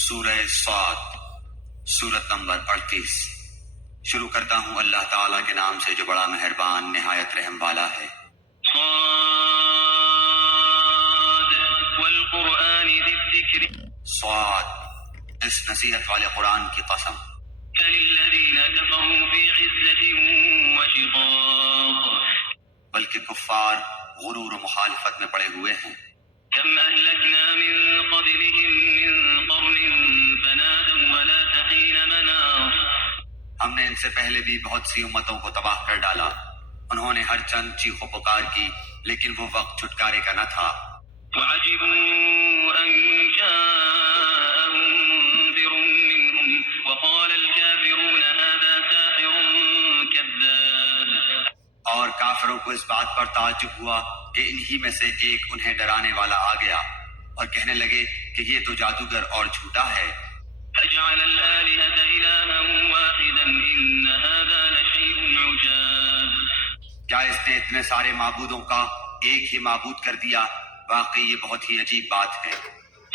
سورہ صاد، سورت نمبر 38۔ شروع کرتا ہوں اللہ تعالیٰ کے نام سے جو بڑا مہربان نہایت رحم والا ہے۔ صاد والقرآن ذی الذکر، صاد اس نصیحت والے قرآن کی قسم۔ للذین کفروا فی عزة وشقاق، بلکہ کفار غرور و مخالفت میں پڑے ہوئے ہیں۔ کم اہلکنا من قبلہم من قرن فنادوا ولا تحین مناص، ہم نے ان سے پہلے بھی بہت سی امتوں کو تباہ کر ڈالا، انہوں نے ہر چند چیخ و پکار کی لیکن وہ وقت چھٹکارے کا نہ تھا۔ وعجبوا ان جاءهم منذر منهم وقال الكافرون هذا ساحر كذاب، اور کافروں کو اس بات پر تعجب ہوا کہ انہی میں سے ایک انہیں ڈرانے والا آ گیا اور کہنے لگے کہ یہ تو جادوگر اور جھوٹا ہے۔ اجعل الآلهة إلها واحدا إن هذا لشيء عجاب، کیا اس نے اتنے سارے معبودوں کا ایک ہی معبود کر دیا؟ واقعی یہ بہت ہی عجیب بات ہے۔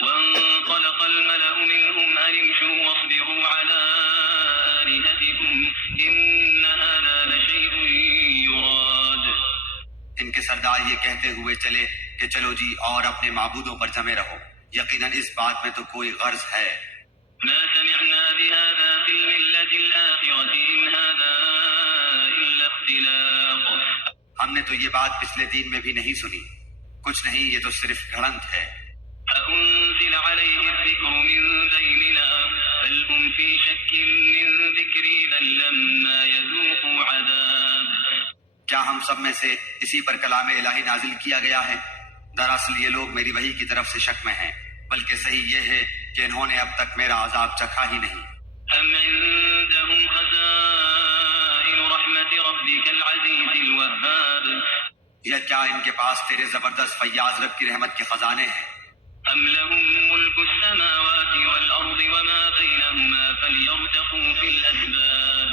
وانطلق الملأ منهم أن امشوا واصبروا على آلهتكم إن هذا لشيء يراد، ان کے سردار یہ کہتے ہوئے چلے کہ چلو جی اور اپنے معبودوں پر جمے رہو، یقیناً اس بات میں تو کوئی غرض ہے۔ ما سمعنا بهذا في الملة الآخرة إن هذا إلا اختلاق، ہم نے تو یہ بات پچھلے دین میں بھی نہیں سنی، کچھ نہیں یہ تو صرف گھڑنت ہے۔ أنزل عليه الذكر من بيننا بل هم في شك من ذكري بل لما يذوقوا عذاب، کیا ہم سب میں سے اسی پر کلام الہی نازل کیا گیا ہے؟ دراصل یہ لوگ میری وحی کی طرف سے شک میں ہیں، بلکہ صحیح یہ ہے کہ انہوں نے اب تک میرا عذاب چکھا ہی نہیں۔ ام عندهم خزائن رحمت ربک العزیز الوهاب، یا کیا ان کے پاس تیرے زبردست فیاض رب کی رحمت کے خزانے ہیں؟ ام لهم ملک السماوات والارض وما بینهما فلیرتقوا فی الاسباب،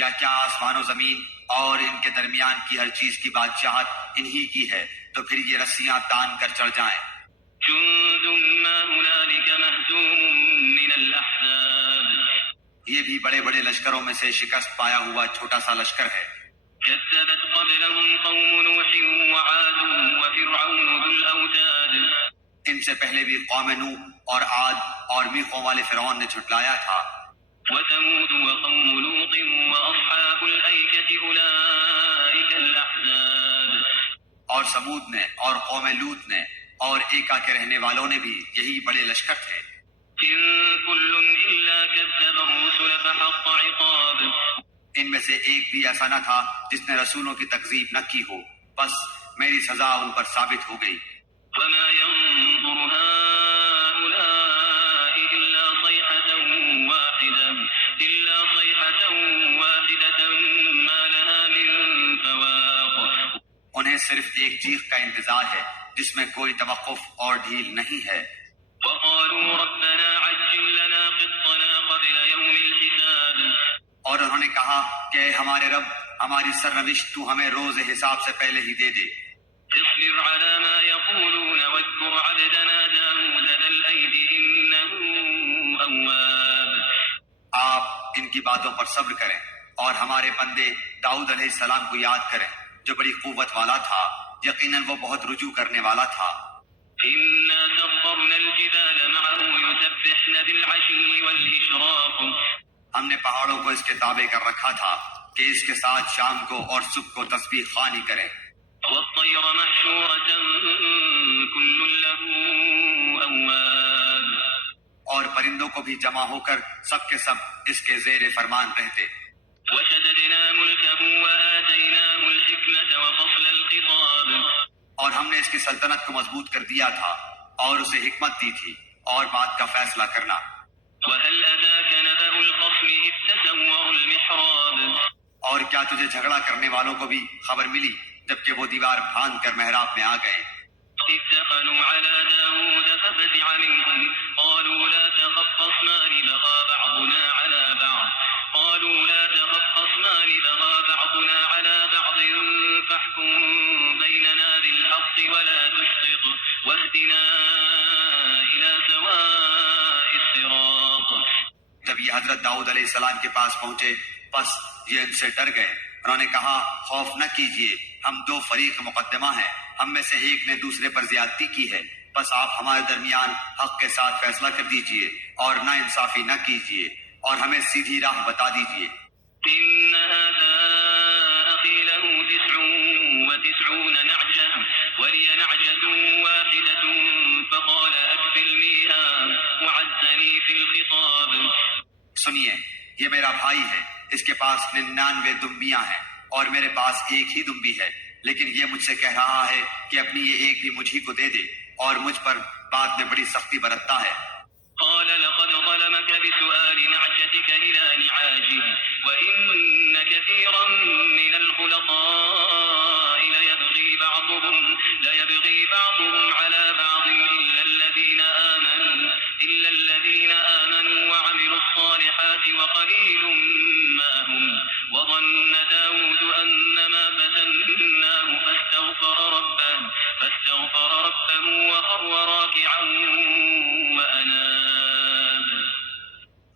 یا کیا آسمان و زمین اور ان کے درمیان کی ہر چیز کی بادشاہت انہی کی ہے تو پھر یہ رسیاں تان کر چڑھ جائیں۔ جند ما هنالك مهزوم من الاحزاب، یہ بھی بڑے بڑے لشکروں میں سے شکست پایا ہوا چھوٹا سا لشکر ہے۔ كذبت قبلهم قوم نوح وعاد وفرعون ذو الاوتاد، ان سے پہلے بھی قوم نوح اور عاد اور میخوں والے فرعون نے جھٹلایا تھا۔ وثمود وقوم لوط واصحاب الایکة اولئک الاحزاب، اور سمود نے اور قوم لوط نے اور ایکا کے رہنے والوں نے بھی یہی بڑے لشکر تھے۔ ان کل الا کذب الرسل فحق عقاب، ان میں سے ایک بھی ایسا نہ تھا جس نے رسولوں کی تکذیب نہ کی ہو، بس میری سزا ان پر ثابت ہو گئی۔ وما ينظر هؤلاء إلا صيحة واحدة ما لها من فواق، انہیں صرف ایک چیخ کا انتظار ہے جس میں کوئی توقف اور ڈھیل نہیں ہے۔ وقالوا ربنا عجل لنا قطنا قبل يوم الحساب، اور انہوں نے کہا کہ اے ہمارے رب ہماری سرنوشت تو ہمیں روز حساب سے پہلے ہی دے دے۔ اصبر على ما يقولون واذكر عبدنا داود ذا الأيد إنه أواب، آپ ان کی باتوں پر صبر کریں اور ہمارے بندے داؤد علیہ السلام کو یاد کریں جو بڑی قوت والا تھا، یقیناً وہ بہت رجوع کرنے والا تھا۔ إنا سخرنا الجبال معه يسبحن بالعشي والإشراق، ہم نے پہاڑوں کو اس کے تابع کر رکھا تھا کہ اس کے ساتھ شام کو اور صبح کو تسبیح خوانی کریں۔ والطير محشورة كل له أواب، اور پرندوں کو بھی جمع ہو کر سب کے سب اس کے زیر فرمان رہتے۔ وشددنا ملكه وآتيناه الحكمة وفصل الخطاب، اور ہم نے اس کی سلطنت کو مضبوط کر دیا تھا اور اسے حکمت دی تھی اور بات کا فیصلہ کرنا۔ وهل أتاك نبأ الخصم إذ تسوروا المحراب، اور کیا تجھے جھگڑا کرنے والوں کو بھی خبر ملی جبکہ وہ دیوار پھاند کر محراب میں آ گئے؟ إذ دخلوا على داود ففزع منهم قالوا لا تخف خصمان بغى بعضنا على بعض فاحكم بيننا بالحق ولا تشطط واهدنا إلى سواء جب یہ حضرت داؤد علیہ السلام کے پاس پہنچے پس یہ ان سے ڈر گئے. انہوں نے کہا خوف نہ کیجیے، ہم دو فریق مقدمہ ہیں، ہم میں سے ایک نے دوسرے پر زیادتی کی ہے، بس آپ ہمارے درمیان حق کے ساتھ فیصلہ کر دیجیے اور نا انصافی نہ کیجیے اور ہمیں سیدھی راہ بتا دیجیے. إن هذا أخي له 99 نعجة ولي نعجة واحدة فقال أكفلنيها وعزني في الخطاب. سنیے، یہ میرا بھائی ہے، اس کے پاس 99 دمبیاں ہیں اور میرے پاس ایک ہی دمبی ہے، لیکن یہ مجھ سے کہہ رہا ہے کہ اپنی یہ ایک بھی مجھ ہی کو دے دے اور مجھ پر بات میں بڑی سختی برتتا ہے. قال لقد ظلمك بسؤال نعجتك إلى نعاجه وإن كثيرا من الخلطاء ليبغي بعضهم على بعض إلا الذين آمنوا وعملوا الصالحات وقليل ما هم. وظن داود أنما فتناه فاستغفر ربه وخر راكعا وأناب.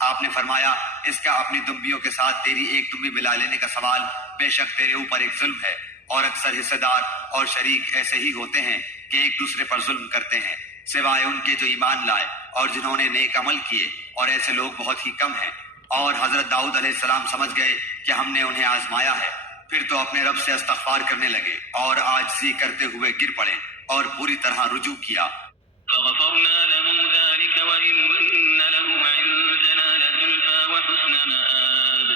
آپ نے فرمایا اس کا اپنی دمبیوں کے ساتھ تیری ایک دمبی ملا لینے کا سوال بے شک تیرے اوپر ایک ظلم ہے، اور اکثر حصے دار اور شریک ایسے ہی ہوتے ہیں کہ ایک دوسرے پر ظلم کرتے ہیں سوائے ان کے جو ایمان لائے اور جنہوں نے نیک عمل کیے، اور ایسے لوگ بہت ہی کم ہیں. اور حضرت داؤد علیہ السلام سمجھ گئے کہ ہم نے انہیں آزمایا ہے، پھر تو اپنے رب سے استغفار کرنے لگے اور عاجزی کرتے ہوئے گر پڑے اور پوری طرح رجوع کیا. فغفرنا له ذلك وإن له عندنا لزلفى وحسن مآب.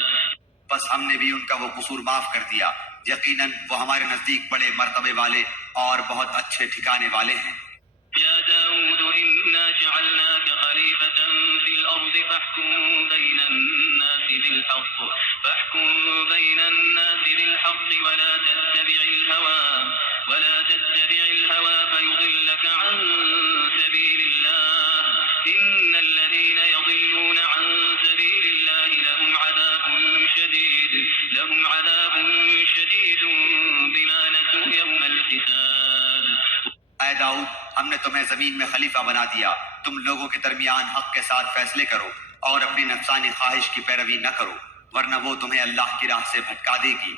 بس ہم نے بھی ان کا وہ قصور معاف کر دیا، یقیناً وہ ہمارے نزدیک بڑے مرتبے والے اور بہت اچھے ٹھکانے والے ہیں. يا داود إنا جعلناك خليفة في الأرض فاحكم بين الناس بالحق ولا تتبع الهوى فيضلك عن سبيل الله. إن الذين يضلون عن سبيل الله لهم عذاب شديد بما نسوا يوم الحساب. اے داؤد، ہم نے تمہیں زمین میں خلیفہ بنا دیا، تم لوگوں کے درمیان حق کے ساتھ فیصلے کرو اور اپنی نفسانی خواہش کی پیروی نہ کرو، ورنہ وہ تمہیں اللہ کی راہ سے بھٹکا دے گی.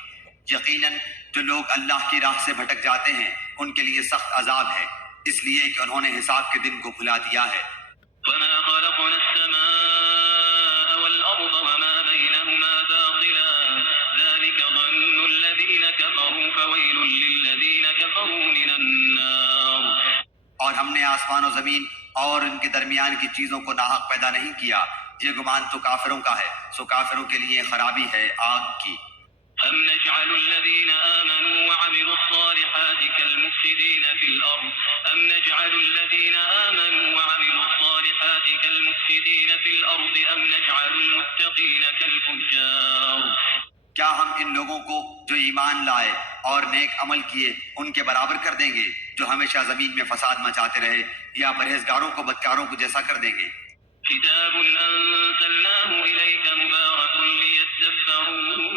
یقیناً جو لوگ اللہ کی راہ سے بھٹک جاتے ہیں ان کے لیے سخت عذاب ہے، اس لیے کہ انہوں نے حساب کے دن کو بھلا دیا ہے. وما خلقنا السماء والأرض وما بينهما باطلا ذلك ظن الذين كفروا فويل للذين كفروا من النار. اور ہم نے آسمان و زمین اور ان کے درمیان کی چیزوں کو ناحق پیدا نہیں کیا، یہ گمان تو کافروں کا ہے، سو کافروں کے لیے خرابی ہے آگ کی. أم نجعل الذين آمنوا وعملوا الصالحات كالمفسدين في الأرض أم نجعل المتقين كالفجار. کیا ہم ان لوگوں کو جو ایمان لائے اور نیک عمل کیے ان کے برابر کر دیں گے جو ہمیشہ زمین میں فساد مچاتے رہے، یا پرہیزگاروں کو بدکاروں کو جیسا کر دیں گے؟ كتاب أنزلناه إليك مبارك ليدبروا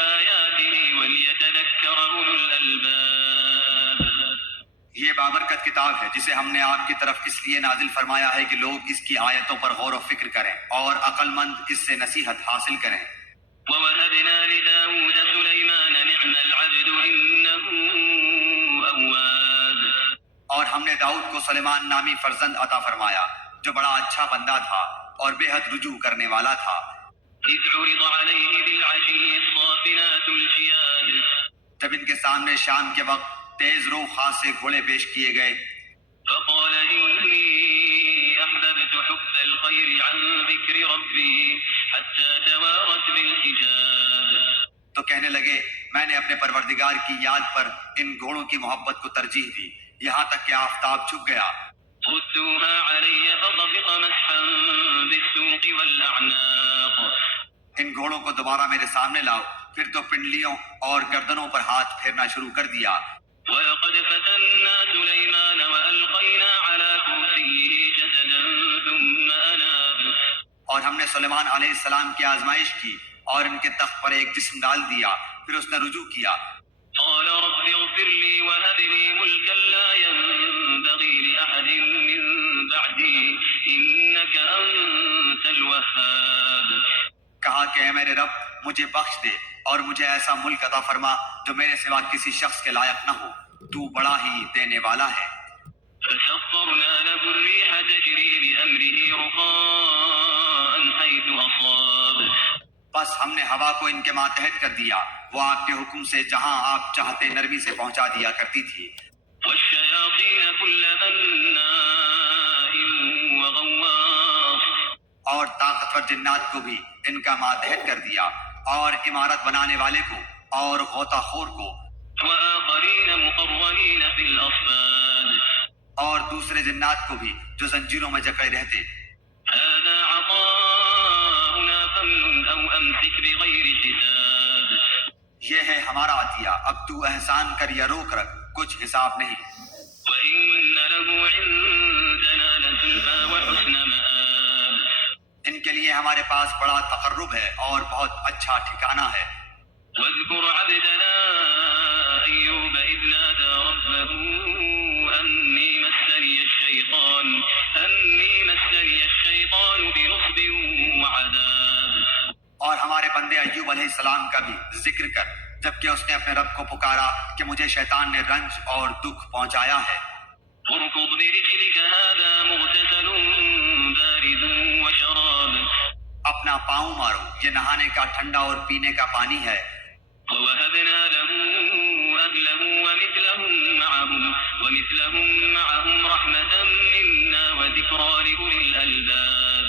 آياته وليتذكر أولو الألباب. یہ بابرکت کتاب ہے جسے ہم نے آپ کی طرف اس لیے نازل فرمایا ہے کہ لوگ اس کی آیتوں پر غور و فکر کریں اور عقل مند اس سے نصیحت حاصل کریں. ووهبنا لداود سليمان نعم العبد إنه أواب. اور ہم نے داؤد کو سلیمان نامی فرزند عطا فرمایا جو بڑا اچھا بندہ تھا اور بے حد رجوع کرنے والا تھا. إذ عرض عليه بالعشي الصافنات الجياد. جب ان کے سامنے شام کے وقت تیز رو خاص سے گھوڑے پیش کیے گئے، فقال إني أحببت حب الخير عن ذكر ربي حتى توارت بالحجاب. تو کہنے لگے میں نے اپنے پروردگار کی یاد پر ان گھوڑوں کی محبت کو ترجیح دی یہاں تک کہ آفتاب چھپ گیا. ردوها علي فطفق مسحا بالسوق والأعناق. ان گھوڑوں کو دوبارہ میرے سامنے لاؤ، پھر تو پنڈلیوں اور گردنوں پر ہاتھ پھیرنا شروع کر دیا. وَلَقَدْ فَتَنَّا سُلَيْمَانَ وَأَلْقَيْنَا عَلَى كُرْسِيِّهِ جَسَدًا ثُمَّ أَنَابَ. اور ہم نے سلیمان علیہ السلام کی آزمائش کی اور ان کے تخت پر ایک جسم ڈال دیا، پھر اس نے رجوع کیا. قال رب اغفر لي وهب لي ملكا لا ينبغي لأحد من بعدي کہ اے میرے رب مجھے بخش دے اور مجھے ایسا ملک عطا فرما جو میرے سوا کسی شخص کے لائق نہ ہو، تو بڑا ہی دینے والا ہے۔ فسخرنا له الريح تجري بأمره رخاء حيث أصاب بس ہم نے ہوا کو ان کے ماتحت کر دیا، وہ آپ کے حکم سے جہاں آپ چاہتے نرمی سے پہنچا دیا کرتی تھی۔ والشياطين كل بناء وغواص اور طاقتور جنات کو بھی ان کا ماتحت کر دیا، اور عمارت بنانے والے کو اور غوطہ خور کو، وآخرين مقرنين في الأصفاد اور دوسرے جنات کو بھی جو زنجیروں میں جکڑے رہتے۔ هذا عطاؤنا فامنن أو أمسك بغير حساب یہ ہے ہمارا عطیہ، اب تو احسان کر یا روک رکھ، کچھ حساب نہیں۔ وإن له عندنا لزلفى وحسن مآب ان کے لیے ہمارے پاس بڑا تقرب ہے اور بہت اچھا ٹھکانہ ہے۔ واذكر عبدنا أيوب إذ نادى ربه أني مسني الشيطان بنصب وعذاب اور ہمارے بندے ایوب علیہ السلام کا بھی ذکر کر، جبکہ اس نے اپنے رب کو پکارا کہ مجھے شیطان نے رنج اور دکھ پہنچایا ہے۔ اركض برجلك هذا مغتسل بارد وشراب اپنا پاؤں مارو، یہ نہانے کا ٹھنڈا اور پینے کا پانی ہے۔ ووهبنا له أهله ومثلهم معهم رحمة منا وذكرى لأولي الألباب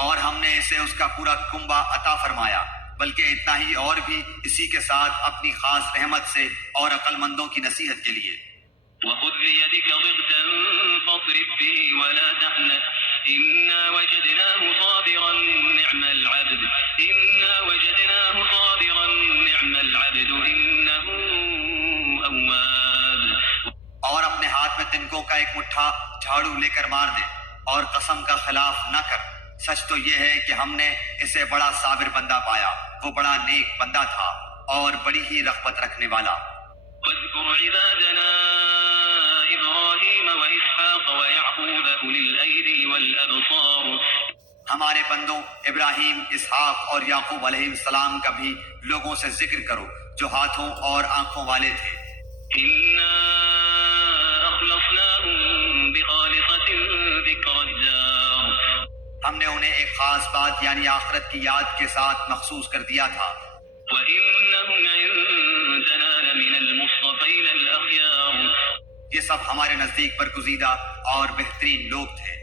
اور ہم نے اسے اس کا پورا کنبہ عطا فرمایا، بلکہ اتنا ہی اور بھی اسی کے ساتھ اپنی خاص رحمت سے اور عقل مندوں کی نصیحت کے لیے۔ وخذ بيدك ضغثا فاضرب به ولا تحنث إنا وجدناه صابرا نعم العبد إنه أواب اور اپنے ہاتھ میں تنکوں کا ایک مٹھا جھاڑو لے کر مار دے اور قسم کا خلاف نہ کر، سچ تو یہ ہے کہ ہم نے اسے بڑا صابر بندہ پایا، وہ بڑا نیک بندہ تھا اور بڑی ہی رغبت رکھنے والا۔ واذكر عبادنا إبراهيم وإسحاق ويعقوب أولي الأيدي والأبصار ہمارے بندوں ابراہیم، اسحاق اور یعقوب علیہ السلام کا بھی لوگوں سے ذکر کرو جو ہاتھوں اور آنکھوں والے تھے۔ إنا أخلصناهم بخالصة ذكر الدار ہم نے انہیں ایک خاص بات یعنی آخرت کی یاد کے ساتھ مخصوص کر دیا تھا۔ وإنهم عندنا لمن المصطفين الأخيار یہ سب ہمارے نزدیک برگزیدہ اور بہترین لوگ تھے۔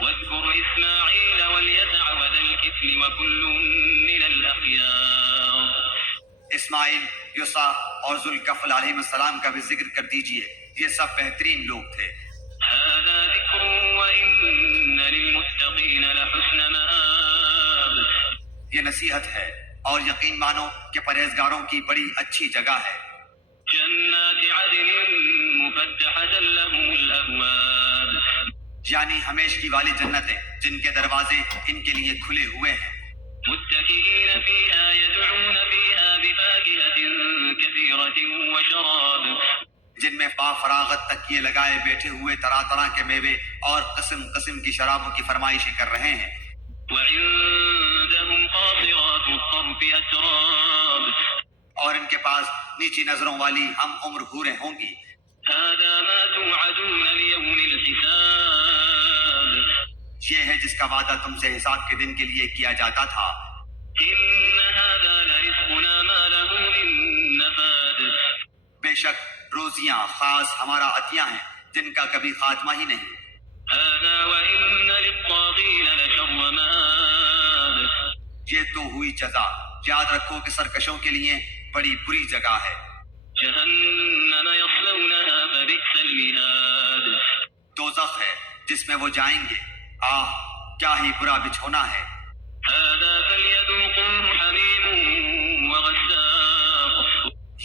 واذكر إسماعيل واليسع وذا الكفل وكل من الأخيار اسماعیل، یسع اور ذوالکفل علیہ السلام کا بھی ذکر کر دیجئے، یہ سب بہترین لوگ تھے۔ هذا ذكر وإن للمتقين لحسن مآب یہ نصیحت ہے اور یقین مانو کہ پرہیزگاروں کی بڑی اچھی جگہ ہے۔ جنات عدن مفتحة لهم الأبواب یعنی ہمیشگی والی جنتیں جن کے دروازے ان کے لیے کھلے ہوئے ہیں۔ متكئين فيها يدعون فيها بفاكهة كثيرة وشراب جن میں فراغت تکیے لگائے بیٹھے ہوئے طرح طرح کے میوے اور قسم قسم کی شرابوں کی فرمائشیں کر رہے ہیں۔ وعندهم قاصرات الطرف أتراب اور ان کے پاس نیچی نظروں والی ہم عمر حوریں ہوں گی۔ هذا ما توعدون ليوم الحساب یہ ہے جس کا وعدہ تم سے حساب کے دن کے لیے کیا جاتا تھا۔ إن هذا لرزقنا ما له من نفاد بے شک روزیاں خاص ہمارا عطیہ ہیں جن کا کبھی خاتمہ ہی نہیں۔ هذا وإن للطاغين لشر مآب یہ تو ہوئی جزا، یاد رکھو کہ سرکشوں کے لیے بڑی بری جگہ ہے۔ جهنم يصلونها فبئس المهاد دوزخ ہے جس میں وہ جائیں گے، آہ کیا ہی برا بچھونا ہے۔ هذا فليذوقوه حميم وغساق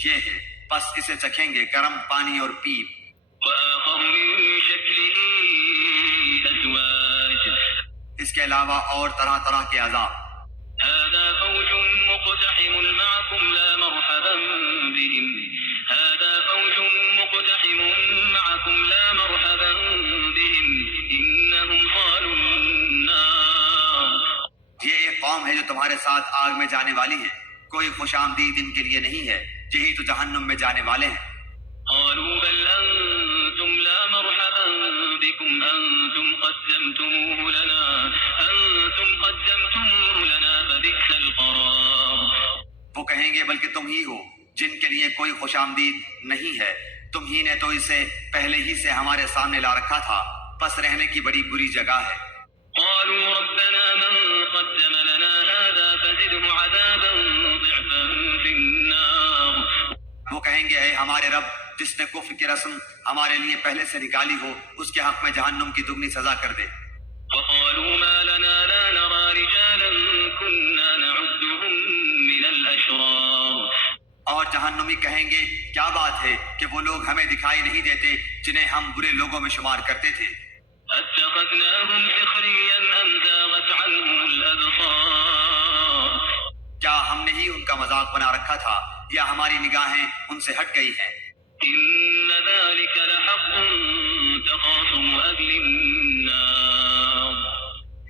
یہ ہے بس اسے چکھیں گے گرم پانی اور پیپ، وآخر من شكله أزواج اس کے علاوہ اور طرح طرح کے عذاب۔ هذا فوج مقتحم معكم لا مرحبا بهم هذا فوج مقتحم معكم لا مرحبا بهم إنهم صالوا النار یہ ایک قوم قوم ہے جو تمہارے ساتھ آگ میں جانے والی ہے، کوئی خوش آمدید ان کے لیے نہیں ہے، یہی تو جہنم میں جانے والے ہیں۔ قالوا بل أنتم لا مرحبا بكم أنتم قدمتموه لنا فبئس القرار۔ وہ کہیں گے بلکہ تم ہی ہو جن کے لیے کوئی خوش آمدید نہیں ہے، تم ہی نے تو اسے پہلے ہی سے ہمارے سامنے لا رکھا تھا، بس رہنے کی بڑی بری جگہ ہے۔ قالوا ربنا من قدم لنا هذا فزده عذابا ضعفا في النار۔ وہ کہیں گے اے ہمارے رب، جس نے کفر کی رسم ہمارے لیے پہلے سے نکالی ہو، اس کے حق میں جہنم کی دگنی سزا کر دے۔ وقالوا ما لنا لا نرى رجالا كنا نعدهم من الأشرار۔ اور جہنمی کہیں گے کیا بات ہے کہ وہ لوگ ہمیں دکھائی نہیں دیتے جنہیں ہم برے لوگوں میں شمار کرتے تھے۔ اتخذناهم سخريا أم زاغت عنهم الأبصار۔ کیا ہم نے ہی ان کا مذاق بنا رکھا تھا یا ہماری نگاہیں ان سے ہٹ گئی ہیں؟ إن ذلك لحق تخاصم أهل النار۔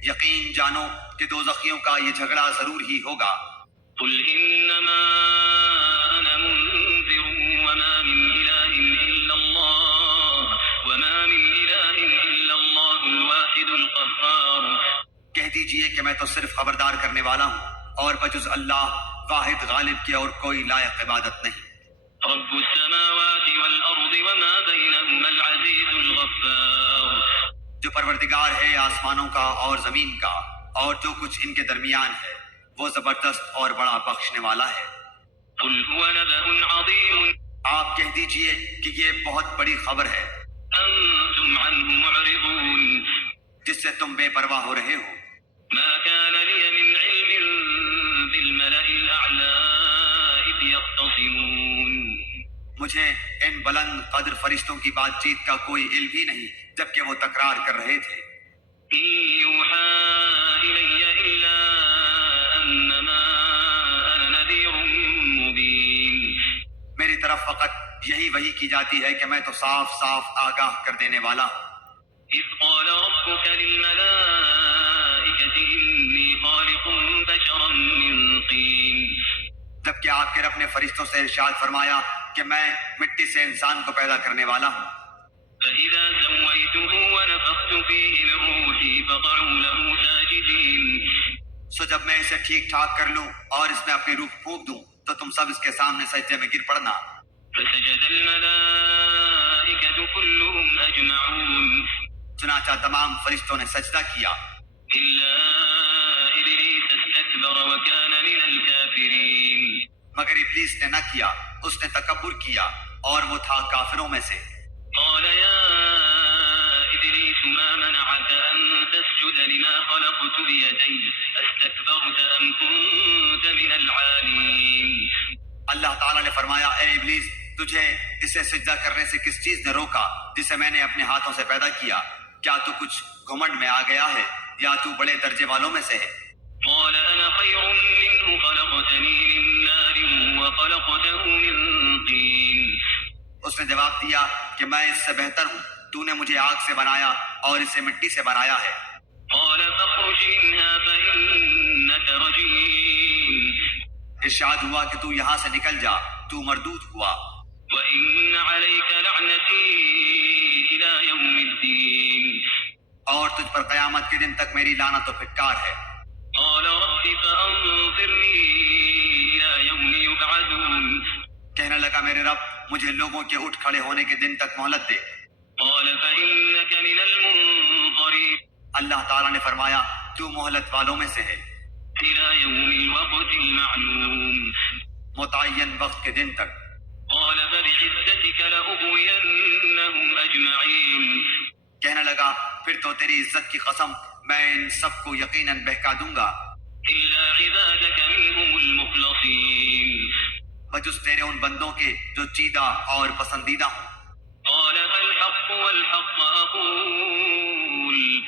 یقین جانو کہ دوزخیوں کا یہ جھگڑا ضرور ہی ہوگا۔ قل إنما أنا منذر وما من إله إلا الله الواحد القهار۔ کہہ دیجئے کہ میں تو صرف خبردار کرنے والا ہوں، اور بجز اللہ واحد غالب کے اور کوئی لائق عبادت نہیں۔ رب السماوات والأرض وما بينهما العزيز الغفار۔ جو پروردگار ہے آسمانوں کا اور زمین کا اور جو کچھ ان کے درمیان ہے، وہ زبردست اور بڑا بخشنے والا ہے۔ قل هو نبأ عظيم آپ کہہ دیجئے کہ یہ بہت بڑی خبر ہے أنتم عنه معرضون۔ جس سے تم بے پرواہ ہو رہے ہو۔ ما كان لي من علم بالملأ الأعلى إذ يختصمون۔ مجھے ان بلند قدر فرشتوں کی بات چیت کا کوئی علم ہی نہیں جبکہ وہ تکرار کر رہے تھے۔ إن يوحى إلي إلا أنما أنا نذير مبين۔ میری طرف فقط یہی وحی کی جاتی ہے کہ میں تو صاف صاف آگاہ کر دینے والا ہوں۔ إذ قال ربك للملائكة إني خالق بشرا من طين۔ جبکہ آپ کے رب نے فرشتوں سے ارشاد فرمایا کہ میں مٹی سے انسان کو پیدا کرنے والا ہوں۔ فإذا سويته ونفخت فيه من روحي فقعوا له ساجدين۔ سو جب میں اسے ٹھیک ٹھاک کر لوں اور اس میں اپنی روح پھونک دوں تو تم سب اس کے سامنے سجدے میں گر پڑنا۔ فسجد الملائكة كلهم أجمعون چنانچہ تمام فرشتوں نے سجدہ کیا إلا إبليس استكبر وكان من الكافرين۔ مگر ابلیس نے نہ کیا، اس نے تکبر کیا اور وہ تھا کافروں میں سے۔ قال يا إبليس ما منعك أن تسجد لما خلقت بيدي أستكبرت أم كنت من العالين۔ اللہ تعالیٰ نے فرمایا اے ابلیس، تجھے اسے سجدہ کرنے سے کس چیز نے روکا جسے میں نے اپنے ہاتھوں سے پیدا کیا؟ کیا تو کچھ گھمنڈ میں آ گیا ہے یا تو بڑے درجے والوں میں سے ہے؟ قال أنا خير منه خلقتني من نار وخلقته من طين۔ اس نے جواب دیا کہ میں اس سے بہتر ہوں، تو نے مجھے آگ سے بنایا اور اسے مٹی سے بنایا ہے۔ قال فاخرج منها فإنك رجيم۔ ارشاد ہوا کہ تو یہاں سے نکل جا، تو مردود ہوا، وإن عليك لعنتي إلى يوم الدين۔ اور تجھ پر قیامت کے دن تک میری لعنت و پھٹکار ہے۔ قال رب فأنظرني إلى يوم يبعثون۔ کہنے لگا میرے رب مجھے لوگوں کے اٹھ کھڑے ہونے کے دن تک مہلت دے۔ قال فإنك من المنظرين اللہ تعالیٰ نے فرمایا تو مہلت والوں میں سے ہے، إلى يوم الوقت المعلوم۔ متعین وقت کے دن تک۔ قال فبعزتك لأغوينهم أجمعين۔ کہنے لگا پھر تو تیری عزت کی قسم میں ان سب کو یقیناً بہکا دوں گا إلا عبادك منهم المخلصين۔ بجز تیرے ان بندوں کے جو چیدہ اور پسندیدہ ہوں۔ قال فالحق والحق أقول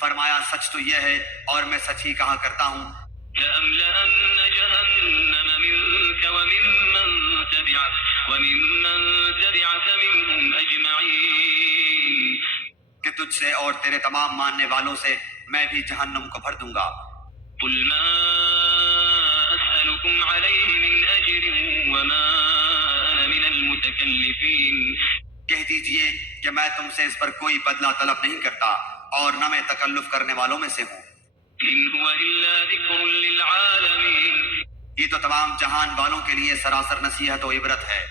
فرمایا سچ تو یہ ہے اور میں سچ ہی کہا کرتا ہوں، لأملأن جهنم منك وممن تبعك منهم أجمعين۔ کہ تجھ سے اور تیرے تمام ماننے والوں سے میں بھی جہنم کو بھر دوں گا۔ قل ما أسألكم عليه من أجر وما أنا من المتكلفين کہہ دیجئے کہ میں تم سے اس پر کوئی بدلہ طلب نہیں کرتا اور نہ میں تکلف کرنے والوں میں سے ہوں. إن هو إلا ذكر للعالمين یہ تو تمام جہان والوں کے لیے سراسر نصیحت و عبرت ہے.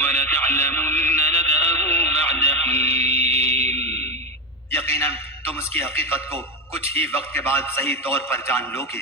وَلَتَعْلَمُنَّ نَبَأَهُ بَعْدَ حِينٍ یقیناً تم اس کی حقیقت کو کچھ ہی وقت کے بعد صحیح طور پر جان لو گے.